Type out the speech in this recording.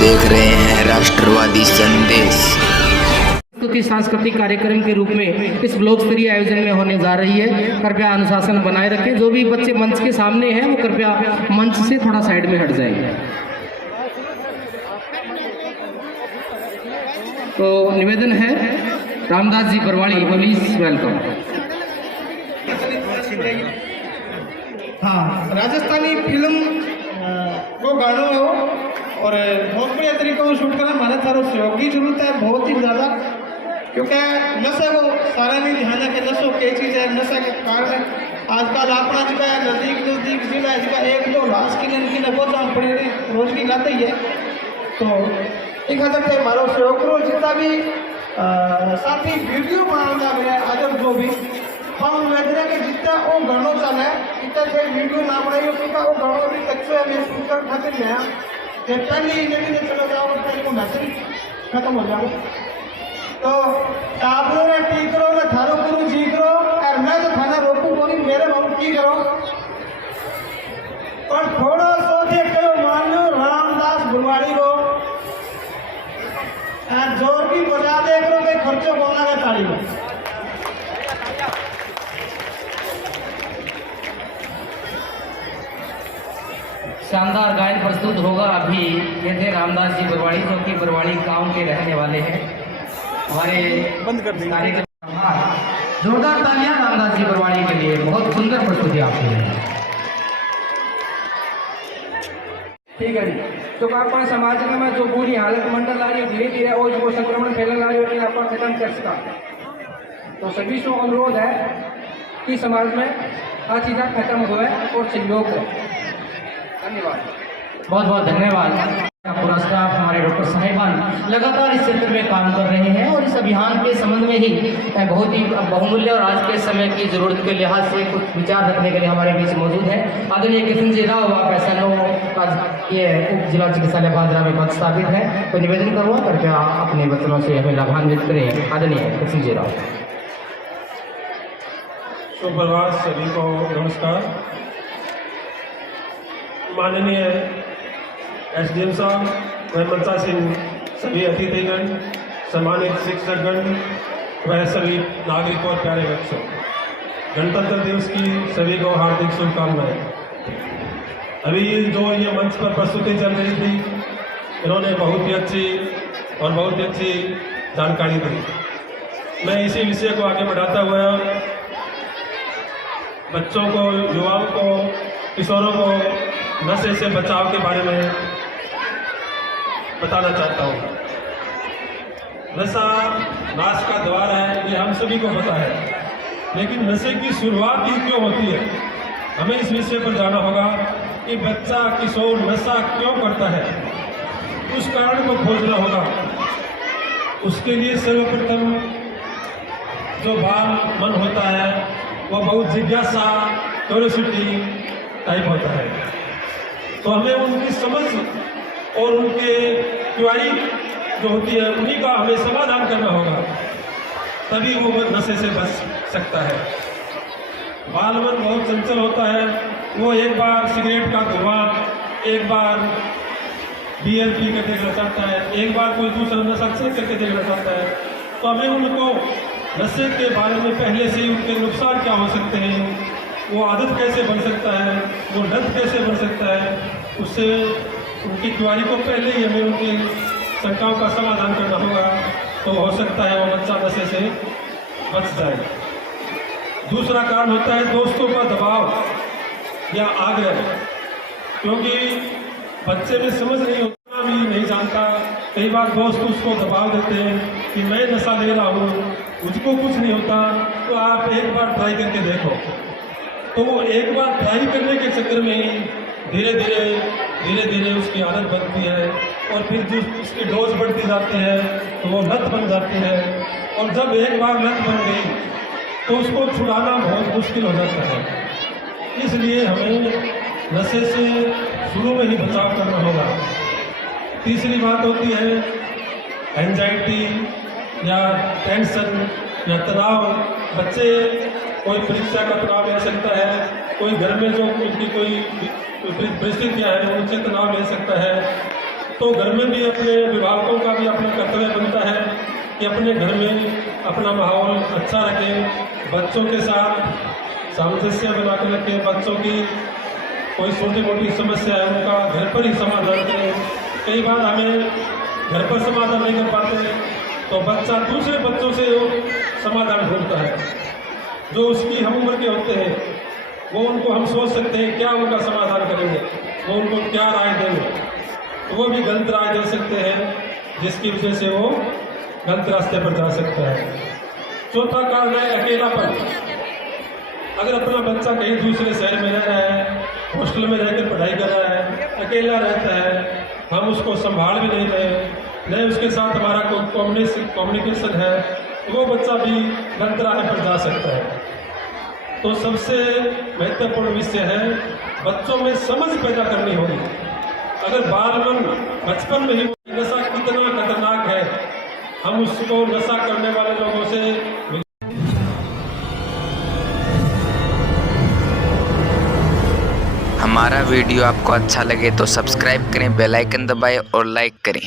देख रहे हैं राष्ट्रवादी संदेश। प्रस्तुति सांस्कृतिक कार्यक्रम के रूप में इस ब्लॉक स्तरीय आयोजन में होने जा रही है। कृपया अनुशासन बनाए रखें। जो भी बच्चे मंच के सामने हैं वो कृपया मंच से थोड़ा साइड में हट जाएंगे। तो निवेदन है, रामदास जी बरवाड़ी, प्लीज वेलकम। हाँ, राजस्थानी फिल्म को गानों हो और बहुत बढ़िया तरीकों से शूट करना हमारे सारों सहयोग की जरूरत है, बहुत ही ज़्यादा। क्योंकि नशे को सारा नहीं ध्यान है कि नशों की चीज़ है, नशे के कारण आजकल अपना जगह नज़दीक जिला जगह एक दो लाश की नंकी ने बहुत पड़ी रोज की गाते ही है। तो एक हद तक हमारा सहयोग करो। जितना भी साथी वीडियो बनाना मेरे आज जो भी हम वेदना के जितना वो गानों चले इतना से वीडियो ना बनाई उसका वो गानों अभी तक से हमें स्पीकर खाते नया पहले ही लेकिन चलो जाओ को मैसेज खत्म हो जाओ। तो आप लोग ठीक करो, मैं थारो करूँ जी करो और मैं तो थाना रोकू को नहीं, मेरे बाबू की करो और थोड़ा सोचे करो मान लो रामदास बुलवाड़ी को जोर की बजा दे करो कि खर्चो बोला का ताली में। शानदार गायन प्रस्तुत होगा। अभी ये थे रामदास जी बरवाड़ी, जो कि बरवाड़ी गांव के रहने वाले हैं। हमारे बंद कर देंगे कार्यक्रम जोरदार तालियां रामदास जी बरवाड़ी के लिए। बहुत सुंदर प्रस्तुति आपकी है। ठीक है जी। तो अपना समाज में जो बुरी हालत मंडल आ रही है धीरे धीरे और जो संक्रमण फैलने आ रही है आपका खत्म कर सका। तो सभी से अनुरोध है कि समाज में आ चीज़ें खत्म हुए और सहयोग हो। धन्यवाद, बहुत बहुत धन्यवाद। पूरा स्टाफ, हमारे डॉक्टर साहिबान लगातार इस क्षेत्र में काम कर रहे हैं और इस अभियान के संबंध में ही बहुत ही बहुमूल्य और आज के समय की जरूरत के लिहाज से कुछ विचार रखने के लिए हमारे बीच मौजूद है आदरणीय किशन जी राव। आप ऐसा ये उप जिला चिकित्सालय भादरा में पद स्थापित है। तो निवेदन करूँगा कृपया अपने वचनों से हमें लाभान्वित करें। आदरणीय किशन जी राव। सुप्रभात, सभी को नमस्कार। माननीय एसडीएम साहब, मनमता सिंह, सभी अतिथिगण, सम्मानित शिक्षकगण व सभी नागरिकों और प्यारे बच्चों, गणतंत्र दिवस की सभी को हार्दिक शुभकामनाएं। अभी जो ये मंच पर प्रस्तुति चल रही थी, इन्होंने बहुत ही अच्छी और बहुत ही अच्छी जानकारी दी। मैं इसी विषय को आगे बढ़ाता हुआ बच्चों को, युवाओं को, किशोरों को नशे से बचाव के बारे में बताना चाहता हूँ। नशा नाश का द्वार है, ये हम सभी को पता है, लेकिन नशे की शुरुआत ही क्यों होती है, हमें इस विषय पर जाना होगा कि बच्चा किशोर नशा क्यों करता है, उस कारण को खोजना होगा। उसके लिए सर्वप्रथम जो बाल मन होता है वह बहुत जिज्ञासा, क्यूरियोसिटी टाइप होता है। तो हमें उनकी समझ और उनके क्वेरी जो होती है उन्हीं का हमें समाधान करना होगा, तभी वो नशे से बच सकता है। बाल मन बहुत चंचल होता है, वो एक बार सिगरेट का धुआं, एक बार बियर पी कर देखना चाहता है, एक बार कोई दूसरा नशा चेक करके देखना चाहता है। तो हमें उनको नशे के बारे में पहले से ही उनके नुकसान क्या हो सकते हैं, वो आदत कैसे बन सकता है, वो लत कैसे बन सकता है, उससे उनकी क्वेरी को पहले ही हमें उनकी शंकाओं का समाधान करना होगा। तो हो सकता है वो बच्चा नशे से बच जाए। दूसरा कारण होता है दोस्तों का दबाव या आग्रह, क्योंकि बच्चे में समझ नहीं होता, भी नहीं जानता। कई बार दोस्त उसको दबाव देते हैं कि मैं नशा ले रहा हूँ, मुझको कुछ नहीं होता, तो आप एक बार ट्राई करके देखो। तो वो एक बार ट्राई करने के चक्कर में ही धीरे धीरे उसकी आदत बनती है और फिर जो उसकी डोज बढ़ती जाती है तो वो लत बन जाती है। और जब एक बार लत बन गई तो उसको छुड़ाना बहुत मुश्किल हो जाता है। इसलिए हमें नशे से शुरू में ही बचाव करना होगा। तीसरी बात होती है एंजाइटी या टेंशन या तनाव। बच्चे कोई परीक्षा का तनाव ले सकता है, कोई घर में जो उनकी कोई परिस्थितियाँ हैं उनसे तनाव ले सकता है, तो घर में भी अपने अभिभावकों का भी अपना कर्तव्य बनता है कि अपने घर में अपना माहौल अच्छा रखें, बच्चों के साथ सामंजस्य बना कर रखें, बच्चों की कोई छोटी मोटी समस्या है उनका घर पर ही समाधान करें। कई बार हमें घर पर समाधान नहीं कर पाते तो बच्चा दूसरे बच्चों से समाधान ढूंढता है, जो उसकी हम उम्र के होते हैं, वो उनको हम सोच सकते हैं क्या उनका समाधान करेंगे, वो उनको क्या राय देंगे, तो वो भी गलत राय दे सकते हैं, जिसकी वजह से वो गलत रास्ते पर जा सकता है। चौथा कारण है अकेलापन। अगर अपना बच्चा कहीं दूसरे शहर में रह रहा है, हॉस्टल में रहकर पढ़ाई कर रहा है, अकेला रहता है, हम उसको संभाल भी नहीं रहे, नहीं उसके साथ हमारा कोई कम्युनिकेशन है, तो वो बच्चा भी गलत राह पर जा सकता है। तो सबसे महत्वपूर्ण विषय है बच्चों में समझ पैदा करनी होगी। अगर बाल मन बचपन में ही नशा कितना खतरनाक है, हम उसको नशा करने वाले लोगों से हमारा वीडियो आपको अच्छा लगे तो सब्सक्राइब करें, बेल आइकन दबाएं और लाइक करें।